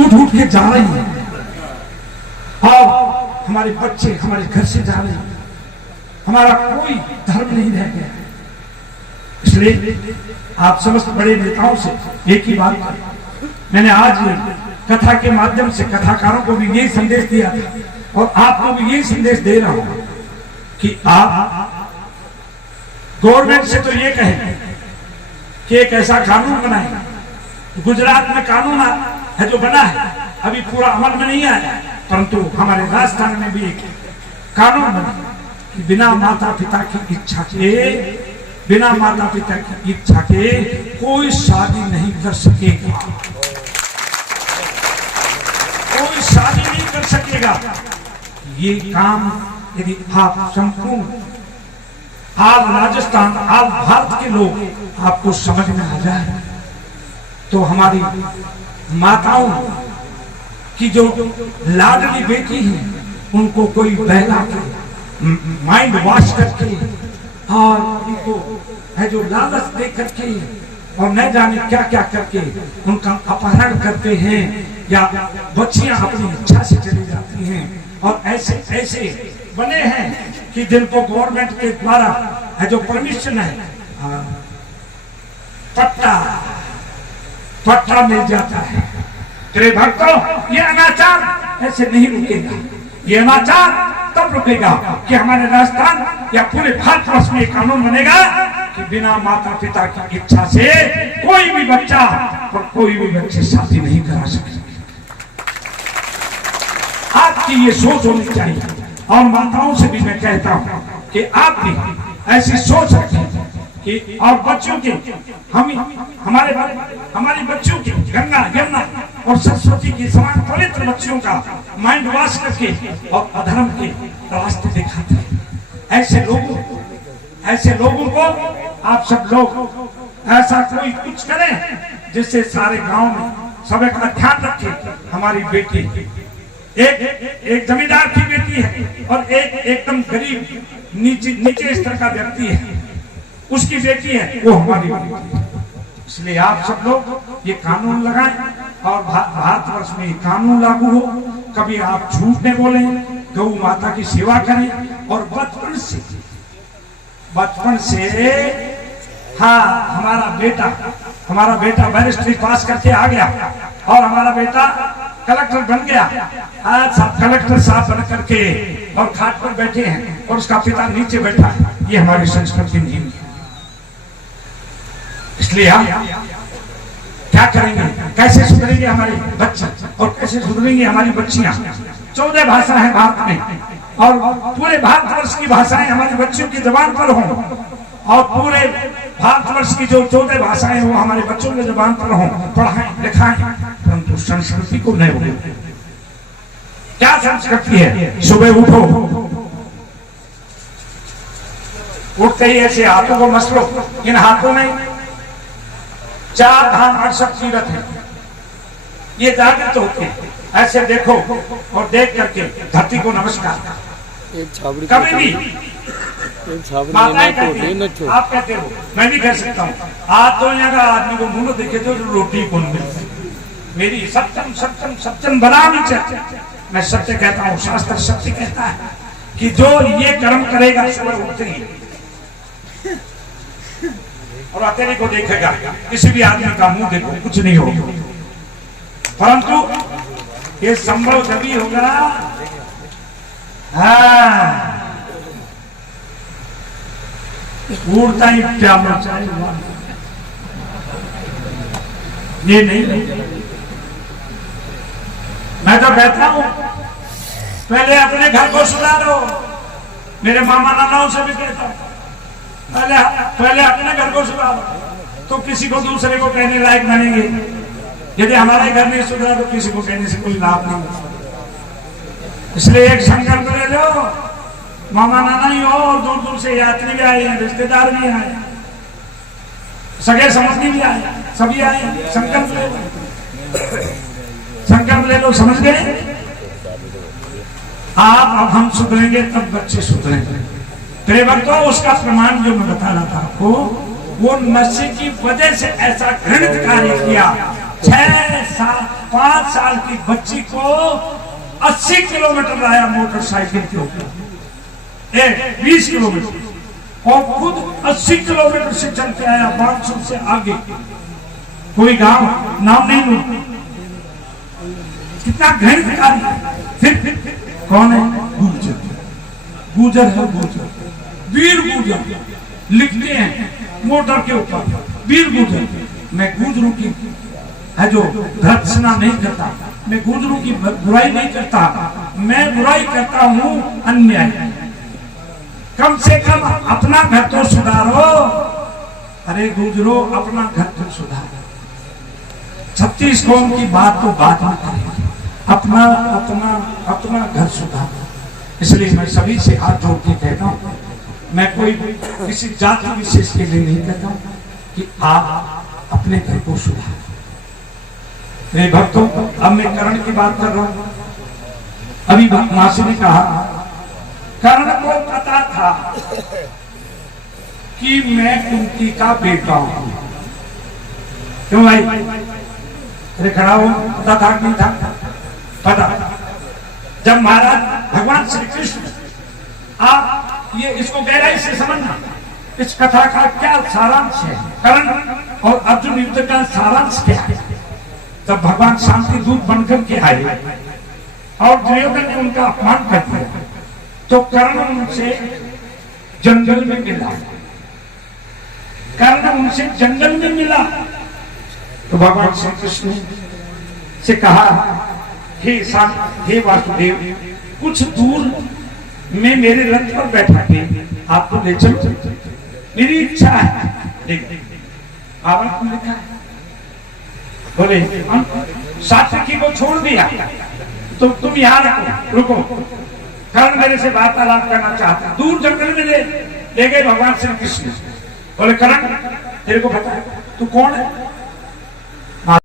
उठ उठ के जा रही है और हमारे बच्चे हमारे घर से जा रहे हैं, हमारा कोई धर्म नहीं रह गया। इसलिए आप समस्त बड़े नेताओं से एक ही बात करें। मैंने आज कथा के माध्यम से कथाकारों को भी यही संदेश दिया था और आपको भी यही संदेश दे रहा हूं कि आप गवर्नमेंट से तो ये कहें कि एक ऐसा कानून बनाए। गुजरात में कानून है जो बना है, अभी पूरा अमल में नहीं आया, परंतु हमारे राजस्थान में भी एक कानून बना कि बिना माता पिता की इच्छा के, बिना माता पिता की इच्छा के कोई शादी नहीं कर सकेगा, कोई शादी नहीं कर सकेगा। ये काम यदि आप संपूर्ण आज राजस्थान, आज भारत के लोग आपको समझ में आ जाए तो हमारी माताओं की जो लाडली बेटी है उनको कोई बहला के माइंड वॉश करके और उनको है जो लालच दे करके और न जाने क्या क्या करके उनका अपहरण करते हैं या बच्चियां अपनी इच्छा से चली जाती हैं। और ऐसे ऐसे बने हैं कि जिनको गवर्नमेंट के द्वारा है जो परमिशन है पट्टा मिल जाता है। तेरे भक्तों, ये अनाचार ऐसे नहीं रुकेगा। ये अनाचार तब रुकेगा कि हमारे राजस्थान या पूरे भारतवर्ष में कानून बनेगा कि बिना माता पिता की इच्छा से कोई भी बच्चा और कोई भी बच्चे शादी नहीं करा सके। आपकी ये सोच होनी चाहिए और माताओं से भी मैं कहता हूँ कि आप भी ऐसी सोच रखें कि और बच्चों के हमारे बच्चों के गंगा यमुना और सरस्वती के समान पवित्र बच्चों का माइंड वॉश करके और अधर्म के रास्ते दिखाते हैं। ऐसे लोगों को आप सब लोग ऐसा कोई कुछ करें जिससे सारे गांव में सब का ध्यान रखें। हमारी बेटी एक जमींदार की बेटी है और एक एकदम गरीब नीचे स्तर का व्यक्ति है, उसकी बेटी है, वो हमारी बेटी है। इसलिए आप सब लोग ये कानून लगाएं और भारतवर्ष में कानून लागू हो। कभी आप झूठ नहीं बोले, गौ माता की सेवा करें और बचपन से हाँ हमारा बेटा बैरिस्ट्री पास करके आ गया और हमारा बेटा कलेक्टर बन गया। आज कलेक्टर साहब बन करके और खाट पर बैठे हैं और उसका पिता नीचे बैठा है। ये हमारी संस्कृति नहीं है। इसलिए हम क्या करेंगे, कैसे सुधरेंगे हमारे बच्चे और कैसे सुधरेंगे हमारी बच्चियां। 14 भाषा है भारत में और पूरे भारतवर्ष की भाषाएं हमारे बच्चों की जबान पर हों और पूरे भारतवर्ष की जो 14 भाषाएं वो हमारे बच्चों की जबान पर हों, पढ़ाएं लिखाएं, परंतु संस्कृति को नहीं भूलें। क्या संस्कृति है? सुबह उठो, उठते ही ऐसे हाथों को मसलो। इन हाथों में 4 धाम 8 तीर्थ है, ये जागृत होते हैं। ऐसे देखो और देख करके धरती को नमस्कार। कभी भी माताएं कहती हैं, आप कहते हो, मैं भी कह सकता हूँ, आज तो यहाँ का आदमी को मुंह देखे तो रोटी कौन मिलती। मेरी सत्यम सत्यम सत्यम बदामी चाहिए। मैं सत्य कहता हूँ, शास्त्र सत्य कहता है कि जो ये कर्म करेगा सुबह उठते ही और अकेले को देखेगा, किसी भी आदमी का मुंह देखो कुछ नहीं होगा, परंतु ये संभव जब होगा हाँ उड़ता ही क्या चाहिए ये नहीं। मैं तो कहता हूं पहले अपने घर को सुधारो। मेरे मामा नानाओं से भी कहता हूं पहले अपने घर को सुधारो तो किसी को दूसरे को कहने लायक बनेंगे। यदि हमारे घर नहीं सुधरा तो किसी को कहने से कोई लाभ नहीं होता। इसलिए एक संकल्प ले लो, मामा नाना ही हो और दूर दूर से यात्री भी आए हैं, रिश्तेदार भी आए, सगे संबंधी भी आए, सभी आए। संकल्प ले लो, संकल्प ले लो, समझ गए आप। अब हम सुधरेंगे तब बच्चे सुधरेंगे। तेरे भक्तों, उसका प्रमाण जो मैं बता रहा था आपको, वो नशे की वजह से ऐसा घृणित कार्य किया। 6 साल 5 साल की बच्ची को 80 किलोमीटर लाया मोटरसाइकिल के ऊपर, 20 किलोमीटर, और खुद 80 किलोमीटर से चल के आया बांसुर से आगे, कोई गांव नाम नहीं लू, कितना घृणित कार्य। फिर कौन है? गुर्जर, गुर्जर है, गुर्जर, वीर गुर्जर लिखते हैं मोटर के ऊपर, वीर गुर्जर। मैं गुर्जरों की है जो भर्त्सना नहीं करता, मैं गुर्जरों की बुराई नहीं करता, मैं बुराई करता हूं अन्याय। कम से कम अपना घर तो सुधारो। अरे गुर्जरों, अपना घर तो सुधारो। 36 कौम की बात तो बात में करेंगे, अपना अपना अपना घर सुधारो। इसलिए मैं सभी से हाथ जोड़ के कहता हूं, मैं कोई किसी जाति विशेष के लिए नहीं कहता हूं कि आप अपने घर को सुधारो। मेरे भक्तों, अब मैं कर्ण की बात कर रहा हूं। अभी मासी ने कहा कर्ण को पता था कि मैं कुंती का बेटा हूं। क्यों भाई? अरे खड़ा हो, पता था कि नहीं था? पता। जब महाराज भगवान श्री कृष्ण, आप ये इसको गहराई से समझना, इस कथा का क्या सारांश है, कर्ण और अर्जुन युद्ध का सारांश क्या है। तब भगवान शांति दूत बनकर के आए और दुर्योधन ने उनका अपमान कर दिया, तो कर्ण उनसे जंगल में मिला, कर्ण उनसे जंगल में मिला। तो भगवान श्री कृष्ण से कहा, हे वासुदेव, कुछ दूर में मेरे रथ पर बैठा के आपको ले चलो, मेरी इच्छा है। आपको लिखा है, बोले सात्विकी को छोड़ दिया तो तुम यहाँ रुको, कर्ण मेरे से वार्तालाप करना चाहता है। दूर जंगल में ले गए भगवान श्री कृष्ण। बोले कर्ण, तेरे को पता है तू कौन है?